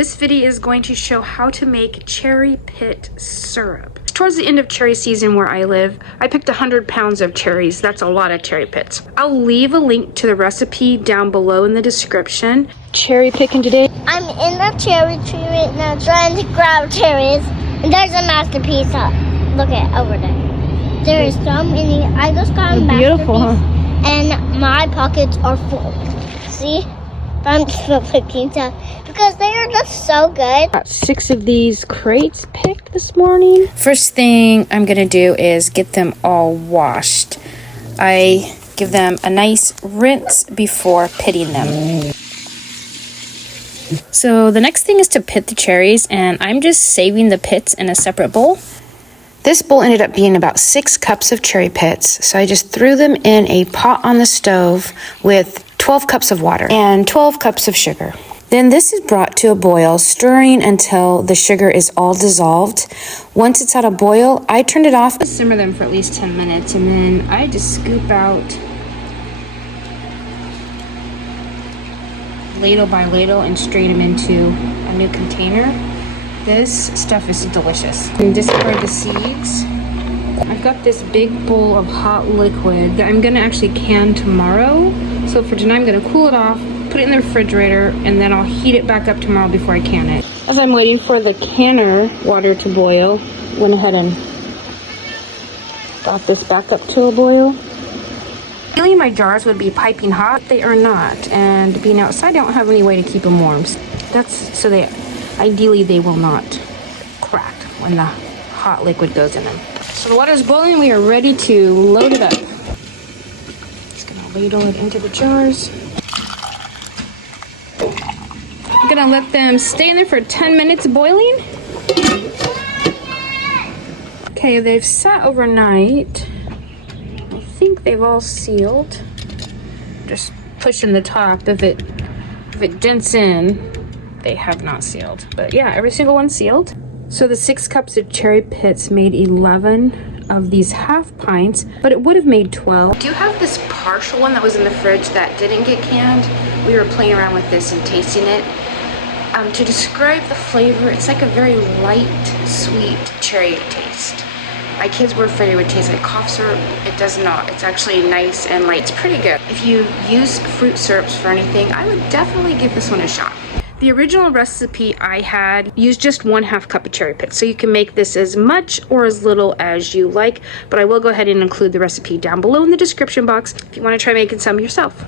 This video is going to show how to make cherry pit syrup. Towards the end of cherry season where I live, I picked 100 pounds of cherries. That's a lot of cherry pits. I'll leave a link to the recipe down below in the description. Cherry picking today. I'm in the cherry tree right now trying to grab cherries. And there's a masterpiece. Look at over there. There is so many. I just got a masterpiece. Beautiful, huh? And my pockets are full. See? I'm still picking some because they are just so good. Got 6 of these crates picked this morning. First thing I'm gonna do is get them all washed. I give them a nice rinse before pitting them. So the next thing is to pit the cherries, and I'm just saving the pits in a separate bowl. This bowl ended up being about 6 cups of cherry pits, so I just threw them in a pot on the stove with 12 cups of water and 12 cups of sugar. Then this is brought to a boil, stirring until the sugar is all dissolved. Once it's at a boil, I turned it off. I simmer them for at least 10 minutes, and then I just scoop out ladle by ladle and strain them into a new container. This stuff is delicious. And discard the seeds. I've got this big bowl of hot liquid that I'm gonna actually can tomorrow. So for tonight, I'm gonna cool it off, put it in the refrigerator, and then I'll heat it back up tomorrow before I can it. As I'm waiting for the canner water to boil, went ahead and got this back up to a boil. Ideally, my jars would be piping hot. They are not, and being outside, I don't have any way to keep them warm. Ideally, they will not crack when the hot liquid goes in them. So the water is boiling. We are ready to load it up. Just gonna ladle it into the jars. I'm gonna let them stay in there for 10 minutes boiling. Okay, they've sat overnight. I think they've all sealed. Just pushing the top. If it dents in, they have not sealed. But yeah, every single one's sealed. So the 6 cups of cherry pits made 11 of these half pints, but it would have made 12. I do have this partial one that was in the fridge that didn't get canned. We were playing around with this and tasting it. To describe the flavor, it's like a very light, sweet cherry taste. My kids were afraid it would taste like cough syrup. It does not. It's actually nice and light. It's pretty good. If you use fruit syrups for anything, I would definitely give this one a shot. The original recipe I had used just 1/2 cup of cherry pits, so you can make this as much or as little as you like, but I will go ahead and include the recipe down below in the description box if you want to try making some yourself.